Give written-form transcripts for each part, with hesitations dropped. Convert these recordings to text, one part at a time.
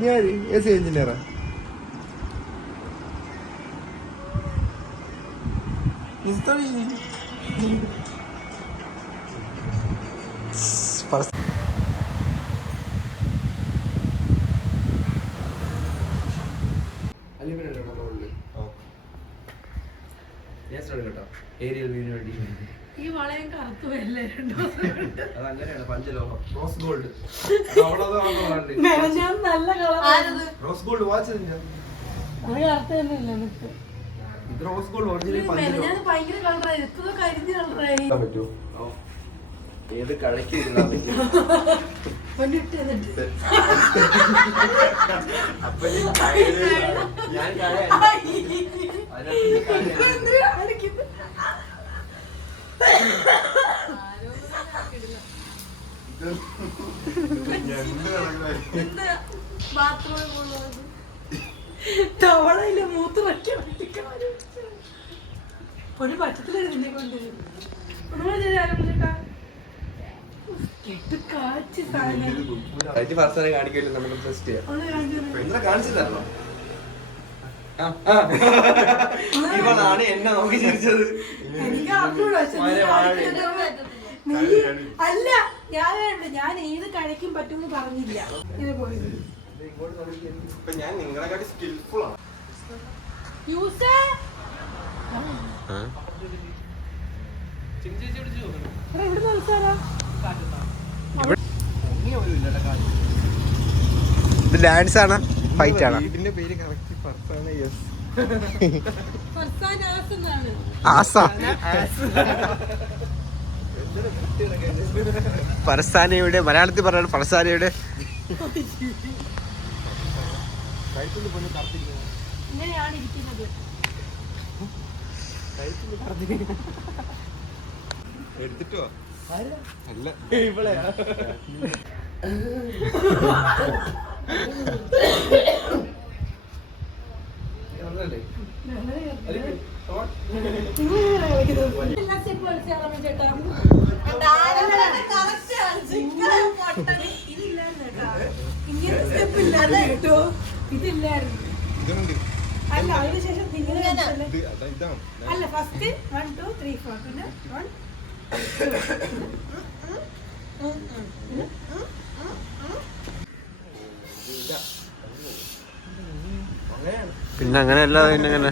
നീ ആര് AC എഞ്ചിനീയറാ? ഈ വളയം കറുത്തു വരില്ലേ? അതങ്ങനെയാണ് പഞ്ചലോഹം. Rose gold. ഞാൻ നല്ല കളർ. റോസ് ഗോൾഡ് വാച്ച് അത് കറുത്ത് തന്നെ ഇല്ല എനിക്ക്. ഇത് റോസ് ഗോൾഡ് ഒറിജിനൽ പഞ്ചലോഹം. ഞാൻ ഭയങ്കര കളറായി, എത്ര കരിഞ്ഞ കളറായി. ഏത് കളിക്കിരുന്നാ ഞാൻ തവളയില് മൂത്ത് വയ്ക്കാൻ ഒരു പറ്റത്തില്ല നിന്നെ കൊണ്ട്. കാണിക്കില്ല, നമുക്ക് ടെസ്റ്റ് ചെയ്യാം. കാണിച്ചിട്ടാണോ ഇവളാണ് എന്നെ നോക്കി ചിരിച്ചത്. അല്ല ഞാൻ ഏത് കഴിക്കും പറ്റുമെന്ന് പറഞ്ഞില്ല. ഇത് പോയി ഞാൻ നിങ്ങളെക്കാട്ടി സ്കിൽഫുൾ ആണ്. ഇത് ഡാൻസ് ആണ്, ഫൈറ്റ് ആണ്? ഇതിന്റെ പേര് കറക്റ്റ് ഫർസാന. യെസ്, ആസ. ഫർസാനയുടെ മലയാളത്തിൽ പറയുന്നത് ഫർസാനയുടെ ഇങ്ങനെയാണ് ഇരിക്കുന്നത്. എടുത്തിട്ടോ അല്ല ഇവളെയാ. അല്ല അതിനുശേഷം അല്ല ഫസ്റ്റ് 1 2 3 4 പിന്നെ 1 പിന്നെ അങ്ങനെയല്ല. പിന്നെങ്ങനെ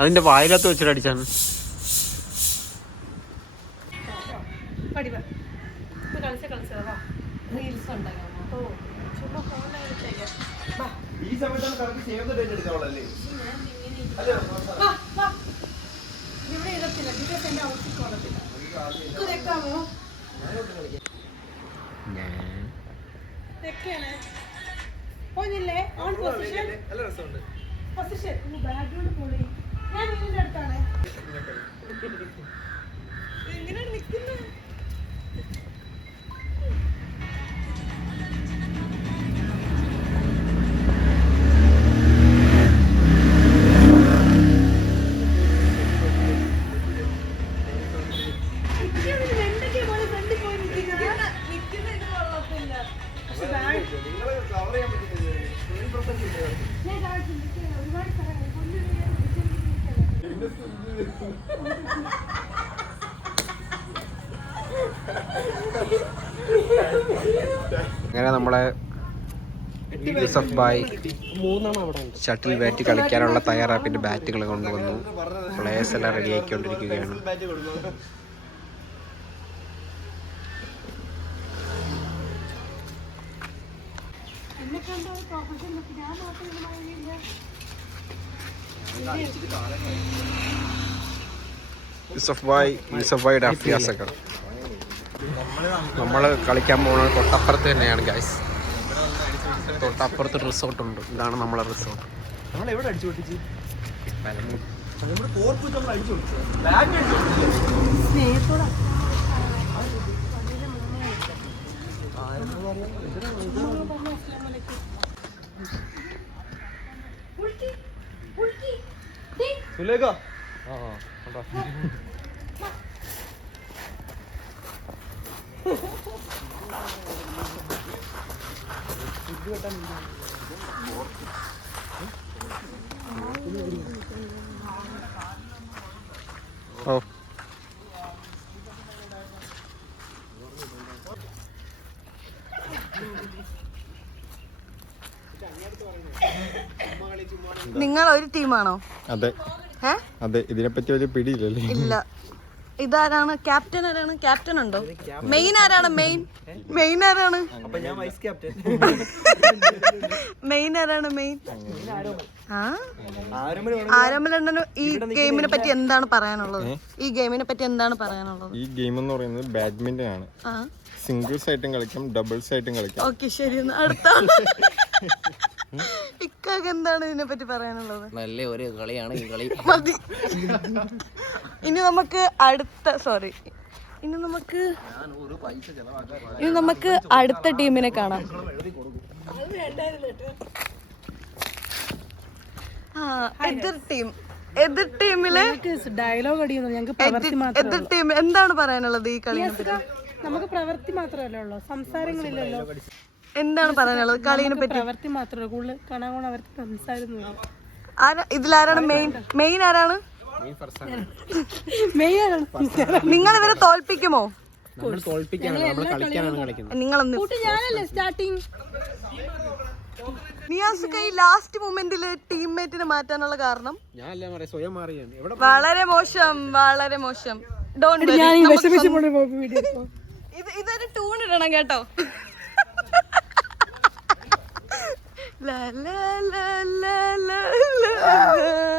അതിന്റെ വായിലത്ത് വെച്ചിട്ട് അടിച്ചാണ്. ഈ സമയത്താണ് കറക്റ്റ് സേവ് ദ ഡേറ്റ് എടുക്കാവുള്ളല്ലേ? എങ്ങനെയാണ് നിൽക്കുന്നത്? അങ്ങനെ നമ്മളെ യൂസഫ് ഭായ് ഷട്ടിൽ ബാറ്റ് കളിക്കാനുള്ള തയ്യാറെടുപ്പിന്റെ ബാറ്റുകൾ കൊണ്ടുവന്നു. പ്ലേയേഴ്സ് എല്ലാം റെഡി ആയിക്കൊണ്ടിരിക്കുകയാണ്. യൂസഫ് ഭായിയുടെ അഭ്യാസങ്ങൾ. നമ്മൾ കളിക്കാൻ പോകുന്നത് തൊട്ടപ്പുറത്ത് തന്നെയാണ് ഗൈസ്. തൊട്ടപ്പുറത്ത് റിസോർട്ടുണ്ട്. ഇതാണ് നമ്മളെ റിസോർട്ട്. നമ്മളെവിടെ അടിച്ചു പൊട്ടിച്ച്? ഓ നിങ്ങൾ ഒരു ടീമാണോ? അതെ അതെ, ഇതിനെപ്പറ്റി വലിയ പിടിയില്ലല്ലേ? ഇല്ല. ഇതാരാണ് ക്യാപ്റ്റൻ? ആരാണ് ക്യാപ്റ്റൻ? ഉണ്ടോ? മെയിൻ ആരാണ്? മെയിൻ ആരാണ്? മെയിൻ ആരാണ്? മെയിൻ ആരോമലണ്ണന് ഈ ഗെയിമിനെ പറ്റി എന്താണ് പറയാനുള്ളത്? ഈ ഗെയിമിനെ പറ്റി എന്താണ് പറയാനുള്ളത്? ഈ ഗെയിം എന്ന് പറയുന്നത് ബാഡ്മിന്റൺ ആണ്. സിംഗിൾസ് ആയിട്ടും കളിക്കാം, ഡബിൾസ് ആയിട്ടും കളിക്കാം. ഓക്കെ, ശരി. അടുത്ത ഇക്കാക്ക് എന്താണ് ഇതിനെ പറ്റി പറയാനുള്ളത്? നല്ല ഒരു കളിയാണ് ഈ കളി. മതി. ഇനി നമുക്ക് അടുത്ത ടീമിനെ കാണാം. എതിർ ടീമിലെ ഡയലോഗ് അടിയുന്നു. ഞങ്ങൾക്ക് എതിർ ടീം എന്താണ് പറയാനുള്ളത് ഈ കളിയെ പറ്റി? നമുക്ക് പ്രവൃത്തി മാത്രമല്ലേ ഉള്ളൂ, സംസാരങ്ങളില്ലല്ലോ. എന്താണ് പറയാനുള്ളത് കളിയെ പറ്റി? പ്രവൃത്തി മാത്രമേ കൂടുതൽ കാണാൻ അവർക്ക് സംസാരിക്കുന്നില്ല. ഇതിലാരാണ് മെയിൻ ആരാണ്? നിങ്ങൾ ഇവരെ തോൽപ്പിക്കുമോ? നിങ്ങളൊന്ന് നിയാസുക ഈ ലാസ്റ്റ് മൊമെന്റില് ടീംമേറ്റിനെ മാറ്റാനുള്ള കാരണം വളരെ മോശം, വളരെ മോശം. ഇതൊരു ട്യൂൺ ഇടണം കേട്ടോ.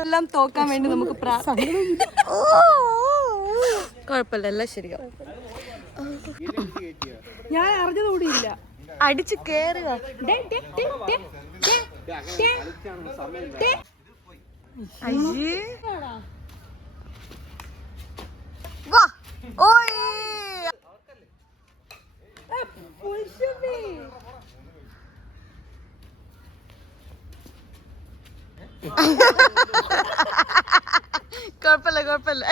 എല്ലാം തോക്കാൻ വേണ്ടി നമുക്ക് കുഴപ്പമില്ല, എല്ലാം ശരിയാവും. ഞാൻ അറിഞ്ഞതുകൂടിയില്ല. അടിച്ചു കേറുക. വാ ഓയ് കുഴപ്പമില്ല, കുഴപ്പമില്ല.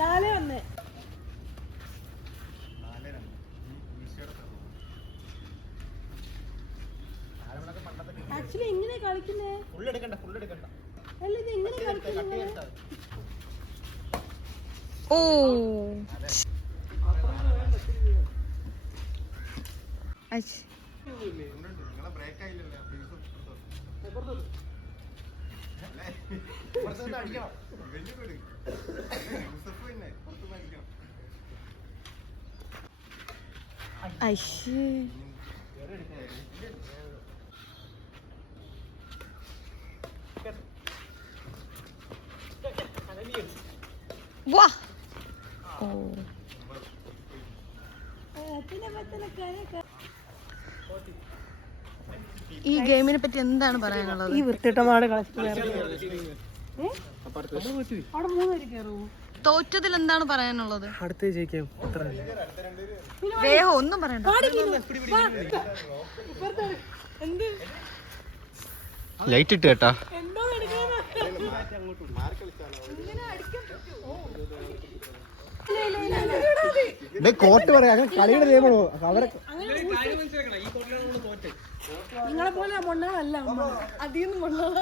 4-1. ആക്ച്വലി എങ്ങനെ കളിക്കുന്നേ? അല്ല, ഇത് എങ്ങനെ കളിക്കുന്നേ? ഓ വാ ഈ ഗെയിമിനെ പറ്റി എന്താണ് പറയാനുള്ളത്? ഈ വൃത്തിട്ടമാട് കളിച്ചിട്ട് അവിടെ 3 പേര് കയറുമോ? തോറ്റതിൽ എന്താണ് പറയാനുള്ളത്? അടുത്ത ജയിക്കാം. വേഗം ഒന്നും പറയണ്ട. ലൈറ്റ് ഇട്ട് കേട്ടാ. കോർട്ട് പറയാ, കളിയുടെ നിയമമാണോ അവരെ? നിങ്ങളെ പോലെ മണ്ണാളല്ല, അതിന്ന് മണ്ണാള.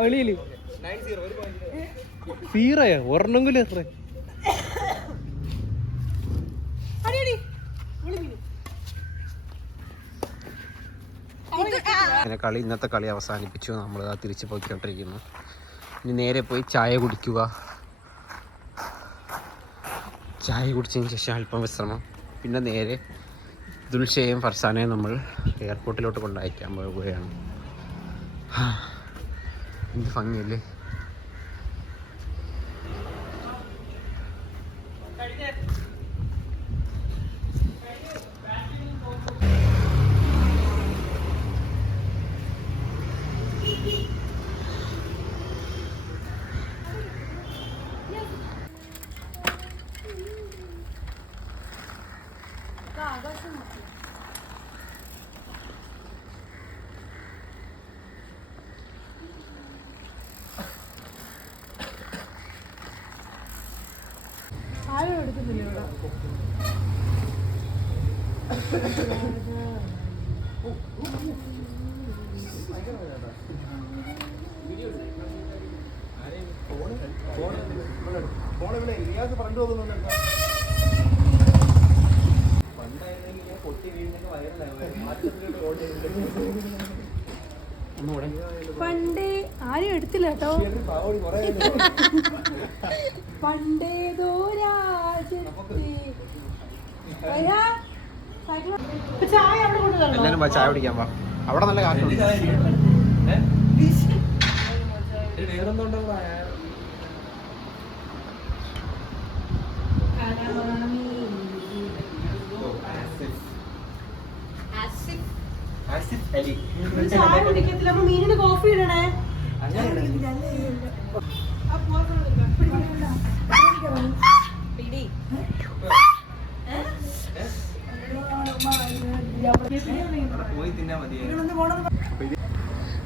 വെളിയില് 0 ഒരെണ്ണെങ്കിലും എത്ര കളി. ഇന്നത്തെ കളി അവസാനിപ്പിച്ചു. നമ്മൾ തിരിച്ചു പോയിക്കൊണ്ടിരിക്കുന്നു. ഇനി നേരെ പോയി ചായ കുടിക്കുക. ചായ കുടിച്ചതിന് ശേഷം അല്പം വിശ്രമം. പിന്നെ നേരെ ദുൽഷയെയും ഫർസാനെയും നമ്മൾ എയർപോർട്ടിലോട്ട് കൊണ്ടയക്കാൻ പോവുകയാണ്. എന്ത് ഭംഗിയല്ലേ. ആരും എടുക്കുന്നില്ല ഇവിടെ. പണ്ടേ ആരും എടുത്തില്ല കേട്ടോ. പണ്ടേതോ ചായ അവിടെ കൊണ്ടുവരണം. എല്ലാരും ചായ കുടിക്കാൻ വാ. അവിടെ നല്ല കാറ്റുണ്ട്. ചായ കുടിക്കത്തില്ല. അപ്പൊ മീനിന് കോഫി ഇടണേ.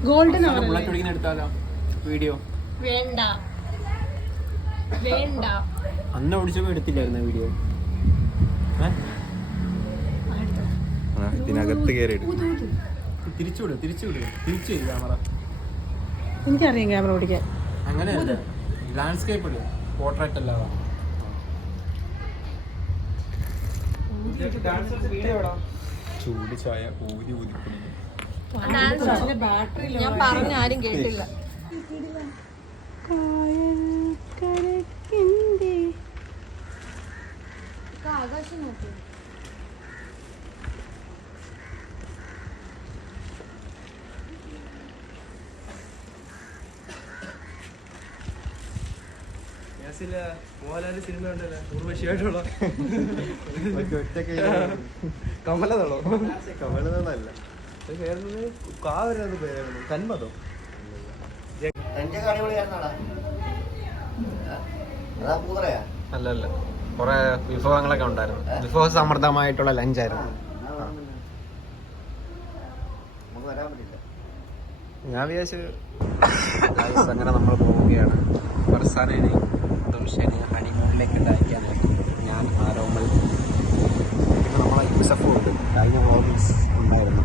ഗോൾഡൻ ബുള്ളറ്റ് ഓടിക്കുന്ന എടുത്താലോ വീഡിയോ? വേണ്ട വേണ്ട. അന്ന് ഓടിച്ചപ്പോ എടുത്തില്ലായിരുന്നു വീഡിയോ. ഇതിനകത്ത് കയറി തിരിച്ചുവിട് തിരിച്ചു ക്യാമറ. എനിക്കറിയാം ക്യാമറ ഓടിക്കാൻ. അങ്ങനെയല്ല, ലാൻഡ്സ്കേപ്പ് ഇടുക, പോർട്രേറ്റ് അല്ലാതെ. ചൂട് ചായ ഊതി ഊതിക്കുന്നു. ഞാൻ പറഞ്ഞ ആരും കേട്ടില്ല. ആകാശം നോക്കി. മോഹൻലാലിന്റെ സിനിമ ഉണ്ടല്ലോ, ഊർവശിയായിട്ടുള്ള കമലതളോ? കമലതളല്ല, കാവരുന്നത് പേരായിരുന്നു, കന്മതോ? അല്ലല്ല, കുറെ വിഭവങ്ങളൊക്കെ ഉണ്ടായിരുന്നു. വിഭവ സമൃദ്ധമായിട്ടുള്ള ലഞ്ചായിരുന്നു. ഞാൻ വിചാരിച്ചു അങ്ങനെ നമ്മൾ പോവുകയാണ്. ഫർസാനേനെ ദുൽഷനെ ഹണിമൂണിലേക്ക് ഉണ്ടായിരിക്കാനായിട്ട്. ഞാൻ ആരോമൽ, പിന്നെ നമ്മളെ യൂസഫ് ഉണ്ട്, കഴിഞ്ഞ വ്ളോഗിങ്സ് ഉണ്ടായിരുന്നു.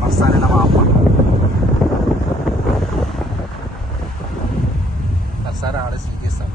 ഫർസാനയുടെ വാപ്പ ഫർസാൻ ആള് സീരിയസ് ആണ്.